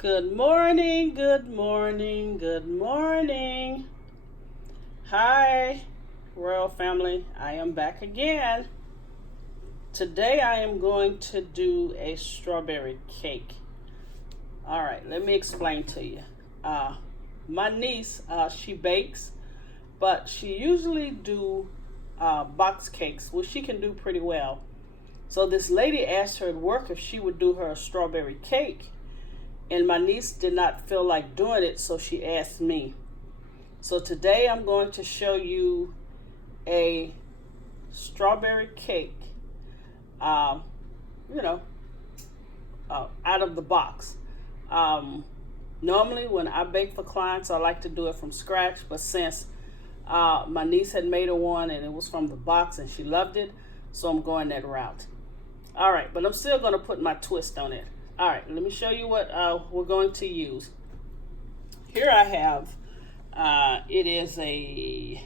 Good morning, good morning, good morning. Hi, royal family. I am back again. Today I am going to do a strawberry cake. All right, let me explain to you. My niece, she bakes, but she usually do box cakes, which she can do pretty well. So this lady asked her at work if she would do her a strawberry cake. And my niece did not feel like doing it, so she asked me. So today I'm going to show you a strawberry cake, out of the box. Normally when I bake for clients, I like to do it from scratch, but since my niece had made her one and it was from the box and she loved it, so I'm going that route. All right, but I'm still going to put my twist on it. All right, let me show you what we're going to use. Here I have, it is a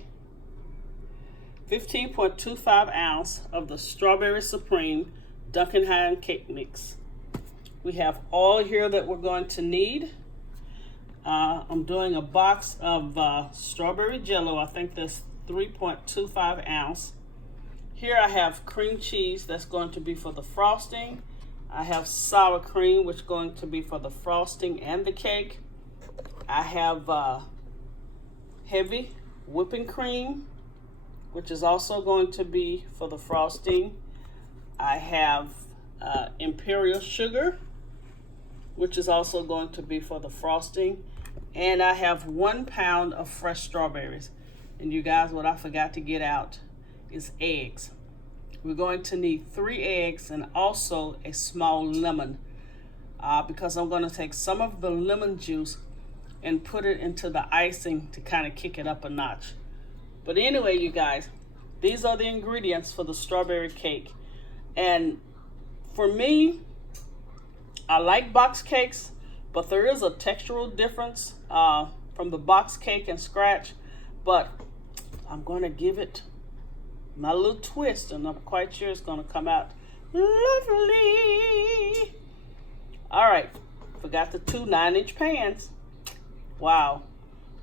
15.25 ounce of the Strawberry Supreme Dunkin' Hines cake mix. We have all here that we're going to need. I'm doing a box of strawberry jello. I think that's 3.25 ounce. Here I have cream cheese that's going to be for the frosting. I have sour cream, which is going to be for the frosting and the cake. I have heavy whipping cream, which is also going to be for the frosting. I have imperial sugar, which is also going to be for the frosting. And I have 1 pound of fresh strawberries. And you guys, what I forgot to get out is eggs. We're going to need 3 eggs and also a small lemon because I'm going to take some of the lemon juice and put it into the icing to kind of kick it up a notch. But anyway, you guys, these are the ingredients for the strawberry cake. And for me, I like box cakes, but there is a textural difference from the box cake and scratch. But I'm going to give it my little twist, and I'm quite sure it's going to come out lovely. All right, forgot the 2 9-inch pans. Wow,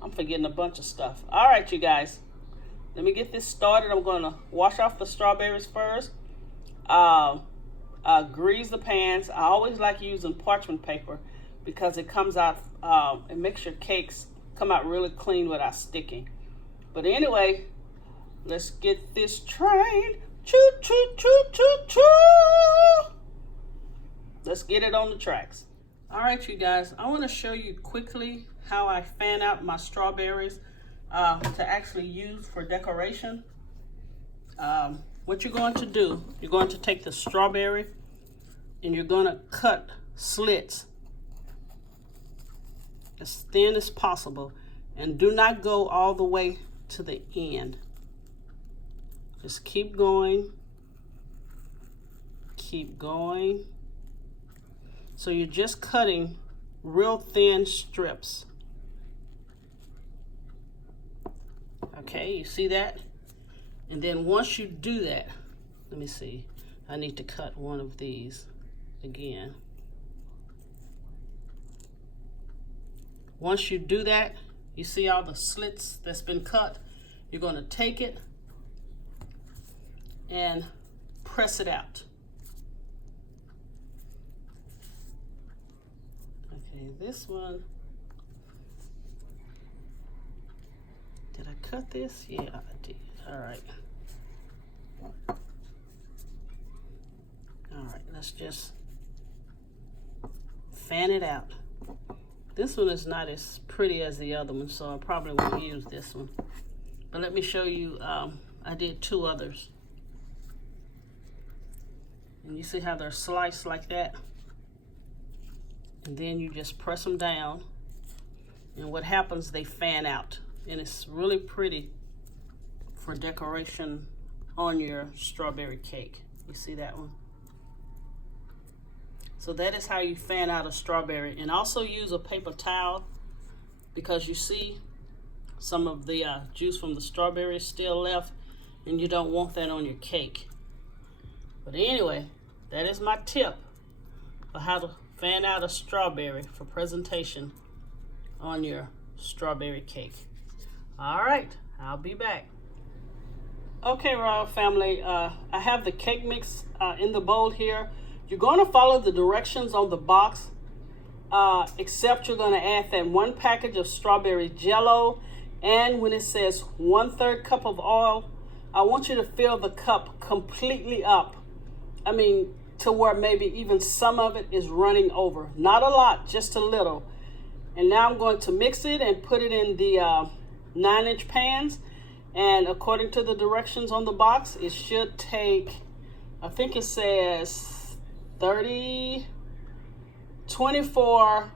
I'm forgetting a bunch of stuff. All right, you guys, let me get this started. I'm going to wash off the strawberries first. Grease the pans. I always like using parchment paper because it comes out, it makes your cakes come out really clean without sticking. But anyway, let's get this train. Choo, choo, choo, choo, choo. Let's get it on the tracks. All right, you guys, I want to show you quickly how I fan out my strawberries to actually use for decoration. What you're going to do, you're going to take the strawberry and you're going to cut slits as thin as possible, and do not go all the way to the end. Just keep going. Keep going. So you're just cutting real thin strips. Okay, you see that? And then once you do that, let me see. I need to cut one of these again. Once you do that, you see all the slits that's been cut. You're going to take it and press it out. Okay, this one, did I cut this? Yeah, I did. All right. All right, let's just fan it out. This one is not as pretty as the other one, so I probably won't use this one. But let me show you, I did 2 others. And you see how they're sliced like that? And then you just press them down. And what happens, they fan out. And it's really pretty for decoration on your strawberry cake. You see that one? So that is how you fan out a strawberry. And also use a paper towel because you see some of the juice from the strawberry is still left, and you don't want that on your cake. But anyway, that is my tip for how to fan out a strawberry for presentation on your strawberry cake. All right, I'll be back. Okay, Royal Family, I have the cake mix in the bowl here. You're going to follow the directions on the box, except you're going to add that 1 package of strawberry jello, and when it says 1/3 cup of oil, I want you to fill the cup completely up. I mean, to where maybe even some of it is running over. Not a lot, just a little. And now I'm going to mix it and put it in the 9-inch pans. And according to the directions on the box, it should take, I think it says 24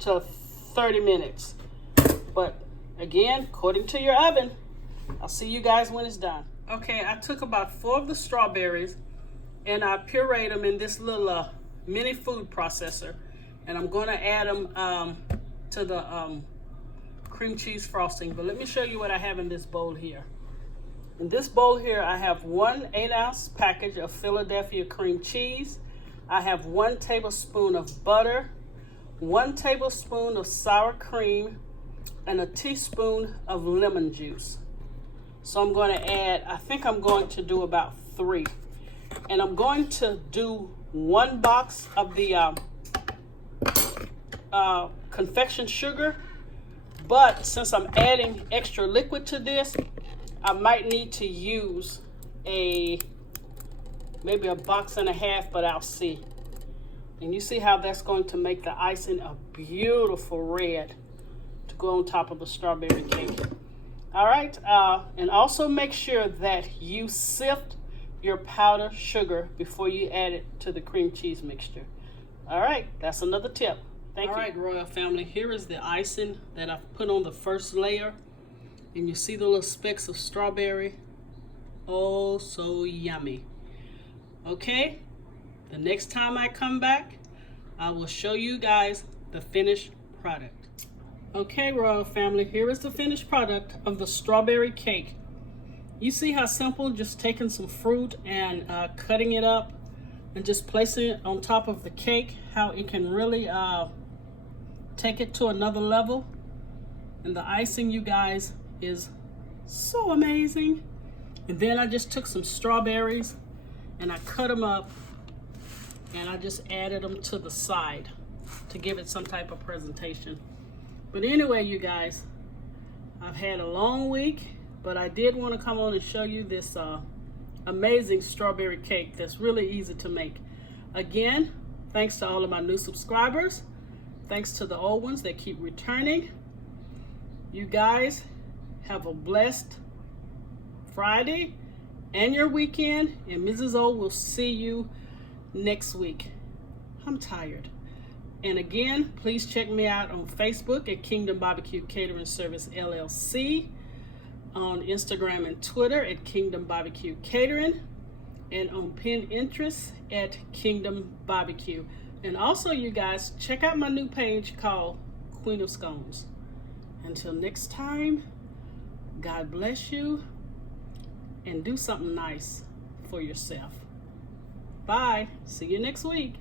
to 30 minutes. But again, according to your oven, I'll see you guys when it's done. Okay, I took about 4 of the strawberries and I pureed them in this little mini food processor. And I'm going to add them to the cream cheese frosting. But let me show you what I have in this bowl here. In this bowl here, I have 1 8-ounce package of Philadelphia cream cheese. I have 1 tablespoon of butter, 1 tablespoon of sour cream, and a teaspoon of lemon juice. So I'm going to add, I think I'm going to do about 3. And I'm going to do 1 box of the confection sugar. But since I'm adding extra liquid to this, I might need to use maybe a box and a half, but I'll see. And you see how that's going to make the icing a beautiful red to go on top of the strawberry cake. All right, and also make sure that you sift your powdered sugar before you add it to the cream cheese mixture. All right, that's another tip. Thank you. All right, Royal Family, here is the icing that I've put on the first layer. And you see the little specks of strawberry. Oh, so yummy. Okay, the next time I come back, I will show you guys the finished product. Okay, Royal Family, here is the finished product of the strawberry cake. You see how simple, just taking some fruit and cutting it up and just placing it on top of the cake, how it can really take it to another level. And the icing, you guys, is so amazing. And then I just took some strawberries and I cut them up and I just added them to the side to give it some type of presentation. But anyway, you guys, I've had a long week, but I did want to come on and show you this amazing strawberry cake that's really easy to make. Again, thanks to all of my new subscribers. Thanks to the old ones that keep returning. You guys have a blessed Friday and your weekend, and Mrs. O will see you next week. I'm tired. And again, please check me out on Facebook at Kingdom Barbecue Catering Service LLC, on Instagram and Twitter at Kingdom Barbecue Catering, and on Pinterest at Kingdom Barbecue. And also, you guys, check out my new page called Queen of Scones. Until next time, God bless you, and do something nice for yourself. Bye. See you next week.